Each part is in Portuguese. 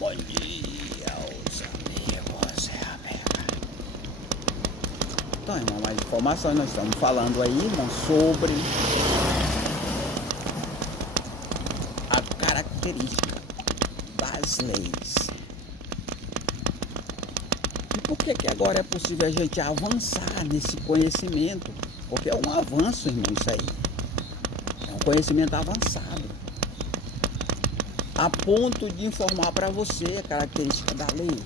Bom dia, os amigos e amigas. Então, irmão, mais informações nós estamos falando aí, irmão, sobre a característica das leis. E por que agora é possível a gente avançar nesse conhecimento? Porque é um avanço, irmão, isso aí. É um conhecimento avançado. A ponto de informar para você a característica da lei.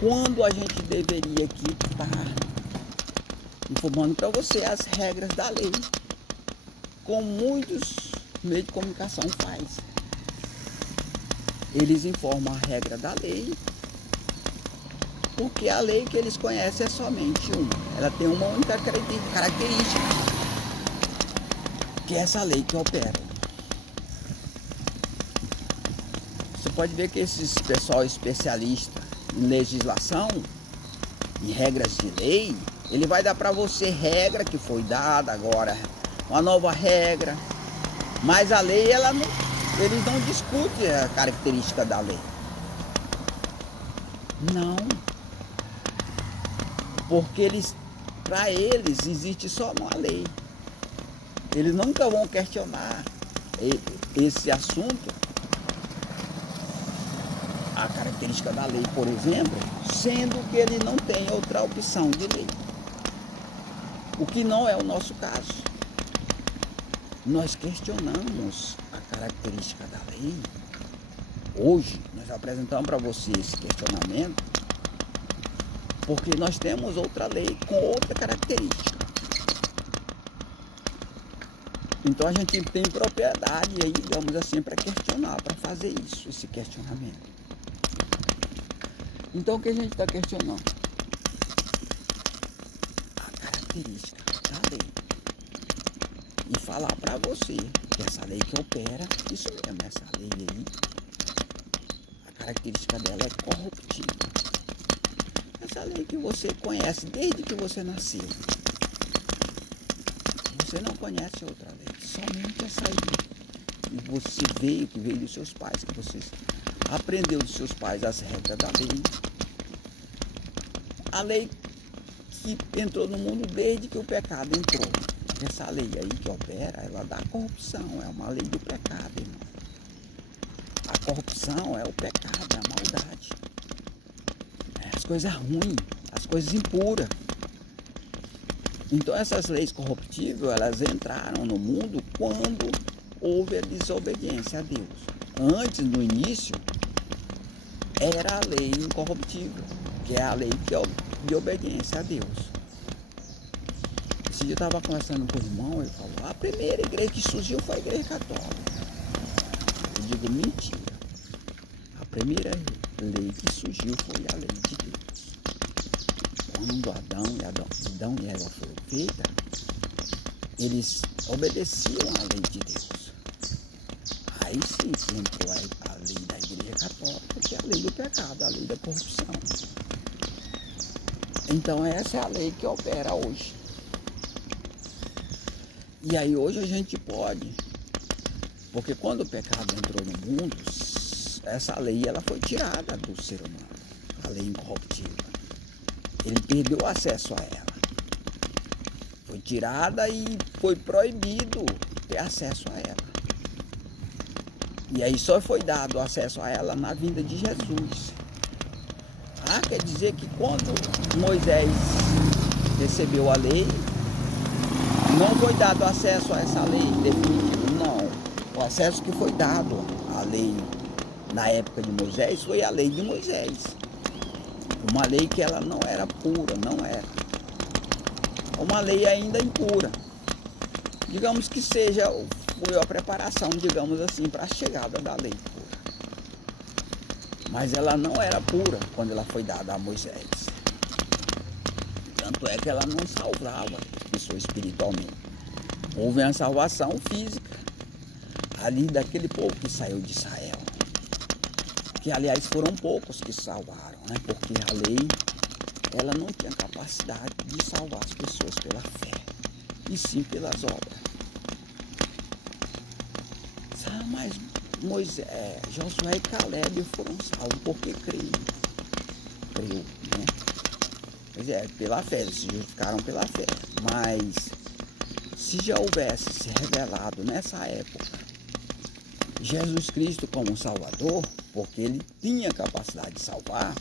Quando a gente deveria aqui estar informando para você as regras da lei, como muitos meios de comunicação faz. Eles informam a regra da lei, porque a lei que eles conhecem é somente uma. Ela tem uma única característica, que é essa lei que opera. Você pode ver que esses pessoal especialista em legislação, em regras de lei, ele vai dar para você regra que foi dada agora, uma nova regra, mas a lei, eles não discutem a característica da lei. Não. Porque para eles existe só uma lei. Eles nunca vão questionar esse assunto, a característica da lei, por exemplo, sendo que ele não tem outra opção de lei. O que não é o nosso caso. Nós questionamos a característica da lei. Hoje, nós apresentamos para você esse questionamento porque nós temos outra lei com outra característica. Então a gente tem propriedade aí, digamos assim, para questionar, para fazer isso, esse questionamento. Então o que a gente está questionando? A característica da lei. E falar para você que essa lei que opera, isso mesmo, essa lei aí, a característica dela é corruptível. Essa lei que você conhece desde que você nasceu. Você não conhece outra lei, somente essa aí. E você que veio dos seus pais, que você aprendeu dos seus pais as regras da lei. A lei que entrou no mundo desde que o pecado entrou. Essa lei aí que opera, ela dá corrupção, é uma lei do pecado, irmão. A corrupção é o pecado, é a maldade. É as coisas ruins, as coisas impuras. Então essas leis corruptíveis, elas entraram no mundo quando houve a desobediência a Deus. Antes, no início, era a lei incorruptível, que é a lei de obediência a Deus. Esse dia eu estava conversando com o irmão, ele falou, a primeira igreja que surgiu foi a igreja católica. Eu digo, mentira. A primeira lei que surgiu foi a lei de Deus. Quando Adão e Eva foram feitas, eles obedeciam à lei de Deus. Aí sim que entrou a lei da igreja católica, que é a lei do pecado, a lei da corrupção. Então essa é a lei que opera hoje. E aí hoje a gente pode, porque quando o pecado entrou no mundo, essa lei ela foi tirada do ser humano, a lei incorruptível. Ele perdeu acesso a ela. Foi tirada e foi proibido ter acesso a ela. E aí só foi dado acesso a ela na vinda de Jesus. Quer dizer que quando Moisés recebeu a lei, não foi dado acesso a essa lei definitiva, não. O acesso que foi dado à lei na época de Moisés foi a lei de Moisés. Uma lei que ela não era pura, não era. Uma lei ainda impura. Digamos que foi a preparação, digamos assim, para a chegada da lei pura. Mas ela não era pura quando ela foi dada a Moisés. Tanto é que ela não salvava as pessoas espiritualmente. Houve uma salvação física ali daquele povo que saiu de Israel. Que aliás foram poucos que salvaram, né? Porque a lei ela não tinha capacidade de salvar as pessoas pela fé, e sim pelas obras. Mas Josué e Caleb foram salvos porque creu, né? Pois é, pela fé, eles se justificaram pela fé. Mas se já houvesse se revelado nessa época Jesus Cristo como Salvador, porque ele tinha capacidade de salvar,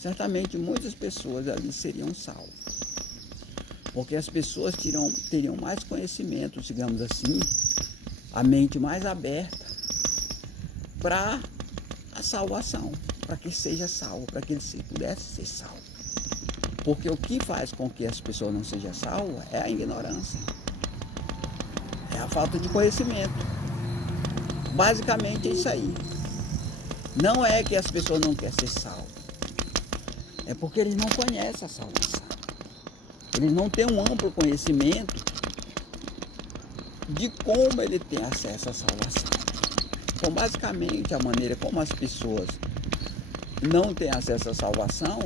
certamente muitas pessoas ali seriam salvas. Porque as pessoas teriam mais conhecimento, digamos assim, a mente mais aberta para a salvação, para que seja salvo, para que ele pudesse ser salvo. Porque o que faz com que as pessoas não sejam salvas é a ignorância, é a falta de conhecimento. Basicamente é isso aí. Não é que as pessoas não querem ser salvas, é porque eles não conhecem a salvação. Eles não têm um amplo conhecimento de como ele tem acesso à salvação. Então, basicamente, a maneira como as pessoas não têm acesso à salvação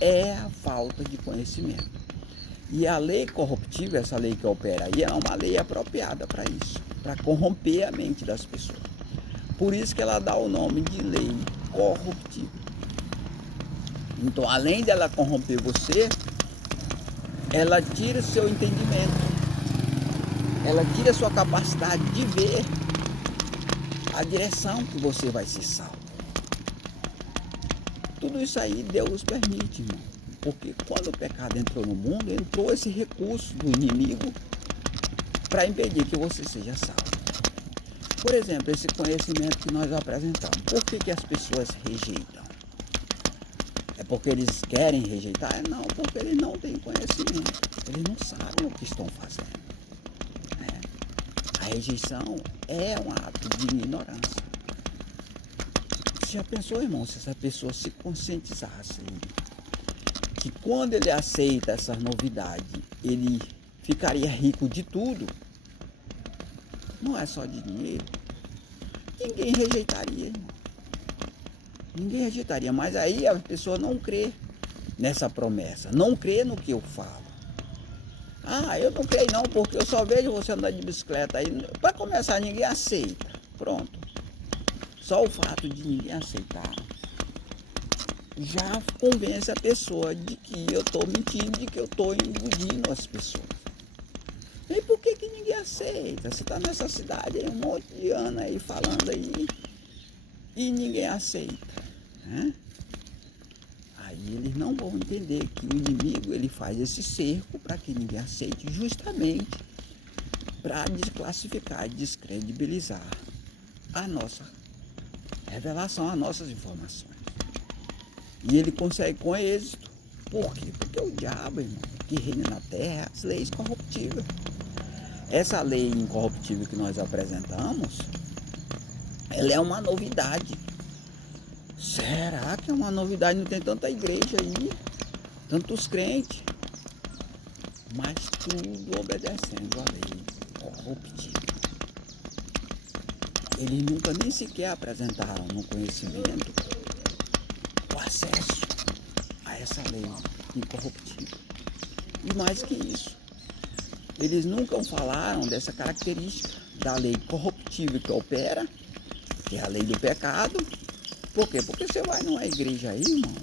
é a falta de conhecimento. E a lei corruptível, essa lei que opera aí, é uma lei apropriada para isso, para corromper a mente das pessoas. Por isso que ela dá o nome de lei corruptível. Então, além dela corromper você, ela tira seu entendimento, ela tira sua capacidade de ver a direção que você vai ser salvo. Tudo isso aí Deus permite, irmão. Porque quando o pecado entrou no mundo, entrou esse recurso do inimigo para impedir que você seja salvo. Por exemplo, esse conhecimento que nós apresentamos. Por que as pessoas rejeitam? É porque eles querem rejeitar? Não, porque eles não têm conhecimento. Eles não sabem o que estão fazendo. A rejeição é um ato de ignorância. Você já pensou, irmão, se essa pessoa se conscientizasse que quando ele aceita essa novidade, ele ficaria rico de tudo? Não é só de dinheiro. Ninguém rejeitaria, irmão. Ninguém rejeitaria, mas aí a pessoa não crê nessa promessa, não crê no que eu falo. Ah, eu não creio não, porque eu só vejo você andar de bicicleta aí. Para começar, ninguém aceita. Pronto. Só o fato de ninguém aceitar já convence a pessoa de que eu estou mentindo, de que eu estou iludindo as pessoas. E por que ninguém aceita? Você está nessa cidade aí, um monte de anos aí falando aí e ninguém aceita, né? Aí eles não vão entender que o inimigo ele faz esse cerco para que ninguém aceite, justamente para desclassificar e descredibilizar a nossa revelação, as nossas informações. E ele consegue com êxito. Por quê? Porque o diabo, irmão, que reina na terra, as leis corruptíveis. Essa lei incorruptível que nós apresentamos, ela é uma novidade. Será que é uma novidade? Não tem tanta igreja aí, tantos crentes, mas tudo obedecendo a lei corruptível. Eles nunca nem sequer apresentaram no conhecimento o acesso a essa lei incorruptível. E mais que isso, eles nunca falaram dessa característica da lei corruptível que opera, que é a lei do pecado. Por quê? Porque você vai numa igreja aí, irmão,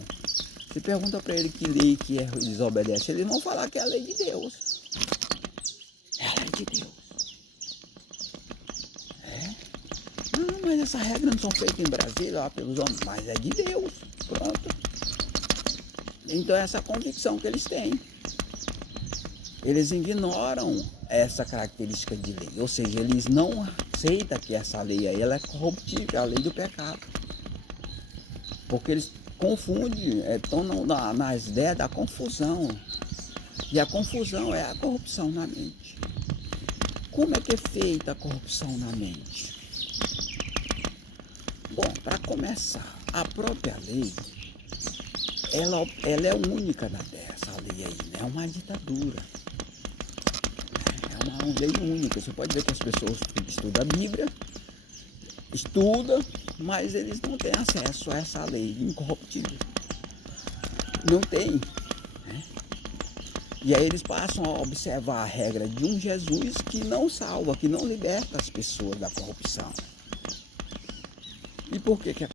você pergunta para ele que lei que eles obedecem, eles vão falar que é a lei de Deus. É a lei de Deus. Não, mas essas regras não são feitas em Brasília, ó, pelos homens, mas é de Deus. Pronto. Então essa é a convicção que eles têm. Eles ignoram essa característica de lei, ou seja, eles não aceitam que essa lei aí ela é corruptível, é a lei do pecado. Porque eles confundem, estão nas ideias da confusão. E a confusão é a corrupção na mente. Como é que é feita a corrupção na mente? Bom, para começar, a própria lei, ela é única na terra, essa lei aí, né? É uma ditadura. É uma lei única. Você pode ver que as pessoas estudam a Bíblia, estudam, mas eles não têm acesso a essa lei incorruptível. Não tem. Né? E aí eles passam a observar a regra de um Jesus que não salva, que não liberta as pessoas da corrupção. E por que